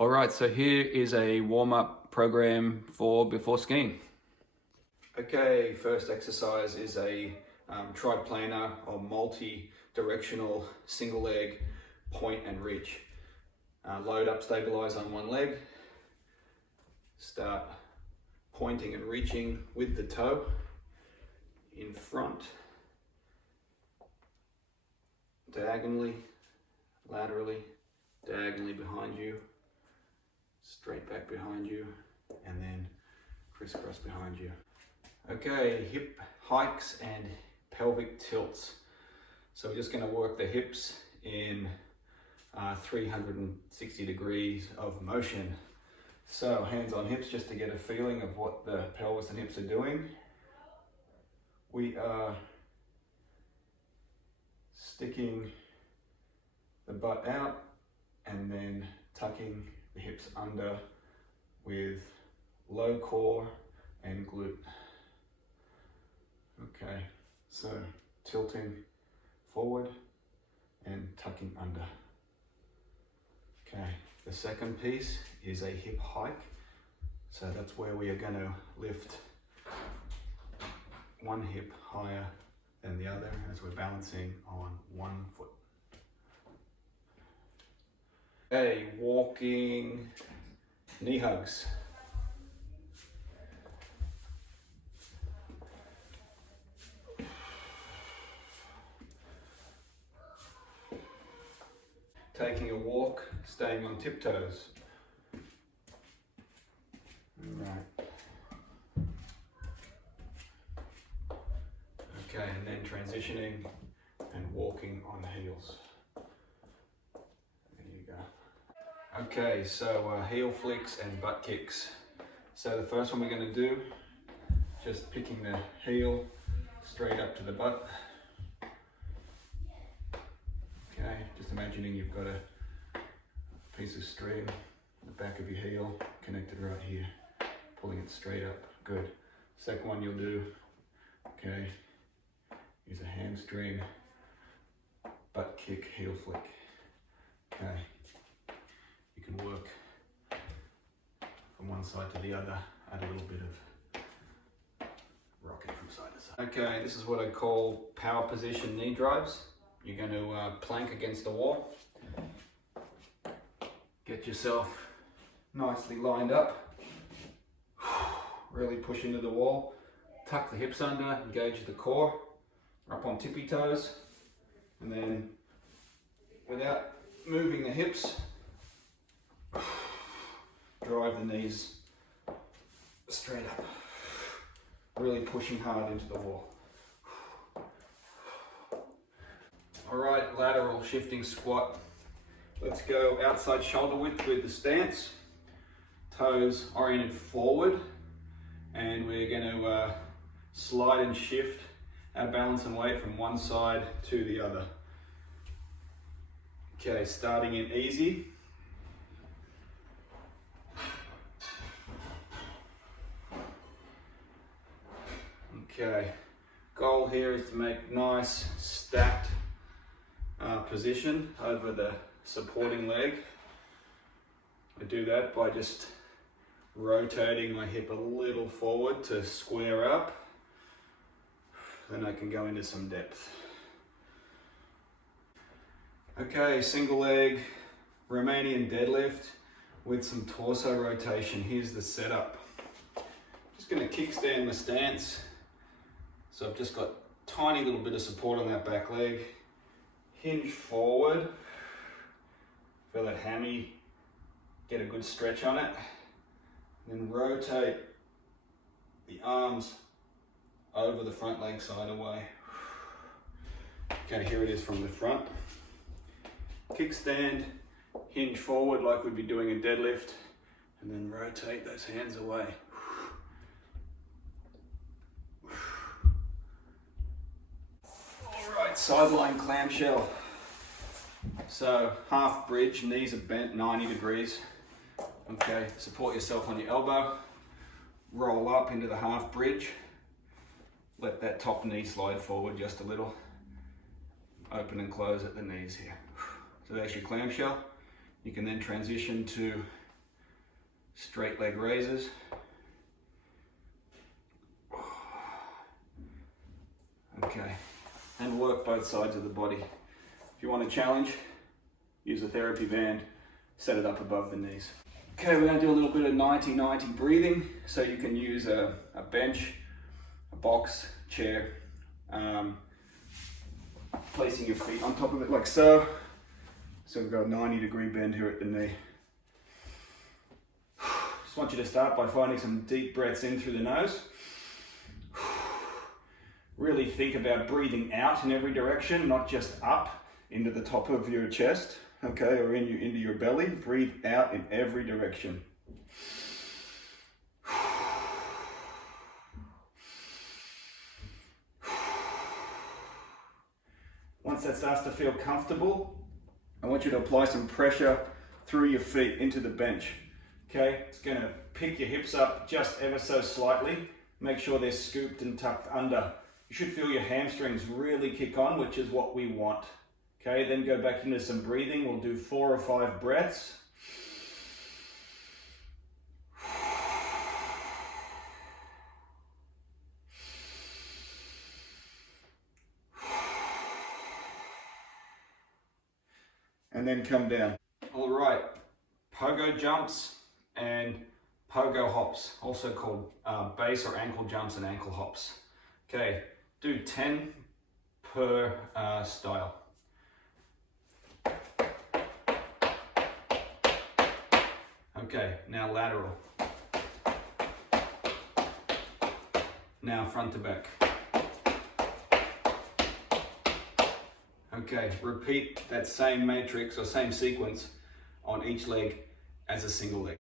All right, so here is a warm-up program for before skiing. Okay, first exercise is a triplanar or multi-directional single leg point and reach. Load up, stabilize on one leg. Start pointing and reaching with the toe in front, diagonally, laterally, diagonally behind you, straight back behind you, and then crisscross behind you. Okay, hip hikes and pelvic tilts. So we're just going to work the hips in 360 degrees of motion. So hands on hips just to get a feeling of what the pelvis and hips are doing. We are sticking the butt out and then tucking the hips under with low core and glute. Okay, so tilting forward and tucking under. Okay, the second piece is a hip hike. So that's where we are going to lift one hip higher than the other as we're balancing on one foot. Okay, walking knee hugs. Taking a walk, staying on tiptoes. Right. Okay, and then transitioning and walking on heels. There you go. Okay, so heel flicks and butt kicks. So the first one we're going to do, just picking the heel straight up to the butt. Okay, just imagining you've got a piece of string in the back of your heel connected right here, pulling it straight up. Good. Second one you'll do, okay, use a hamstring, butt kick, heel flick. Okay, you can work from one side to the other, add a little bit of rocking from side to side. Okay, this is what I call power position knee drives. You're going to plank against the wall. Get yourself nicely lined up. Really push into the wall. Tuck the hips under, engage the core. Up on tippy toes. And then, without moving the hips, drive the knees straight up. Really pushing hard into the wall. All right, lateral shifting squat. Let's go outside shoulder width with the stance. Toes oriented forward. And we're going to slide and shift our balance and weight from one side to the other. Okay, starting in easy. Okay, goal here is to make nice stacked position over the supporting leg. I do that by just rotating my hip a little forward to square up. Then I can go into some depth. Okay, single leg Romanian deadlift with some torso rotation. Here's the setup. Just going to kickstand my stance. So I've just got tiny little bit of support on that back leg. Hinge forward, feel that hammy, get a good stretch on it. Then rotate the arms over the front leg side away. Okay, here it is from the front. Kickstand, hinge forward like we'd be doing a deadlift, and then rotate those hands away. Sideline clamshell. So half bridge, knees are bent 90 degrees. Okay, support yourself on your elbow. Roll up into the half bridge. Let that top knee slide forward just a little. Open and close at the knees here. So that's your clamshell. You can then transition to straight leg raises. Okay, and work both sides of the body. If you want a challenge, use a therapy band, set it up above the knees. Okay, we're going to do a little bit of 90-90 breathing. So you can use a bench, a box, chair, placing your feet on top of it like so. So we've got a 90-degree bend here at the knee. Just want you to start by finding some deep breaths in through the nose. Really think about breathing out in every direction, not just up into the top of your chest, okay, or into your belly. Breathe out in every direction. Once that starts to feel comfortable, I want you to apply some pressure through your feet into the bench. Okay, it's going to pick your hips up just ever so slightly. Make sure they're scooped and tucked under. You should feel your hamstrings really kick on, which is what we want. Okay, then go back into some breathing. We'll do 4 or 5 breaths. And then come down. All right, pogo jumps and pogo hops, also called base or ankle jumps and ankle hops. Okay, do 10 per style. Okay, now lateral. Now front to back. Okay, repeat that same matrix or same sequence on each leg as a single leg.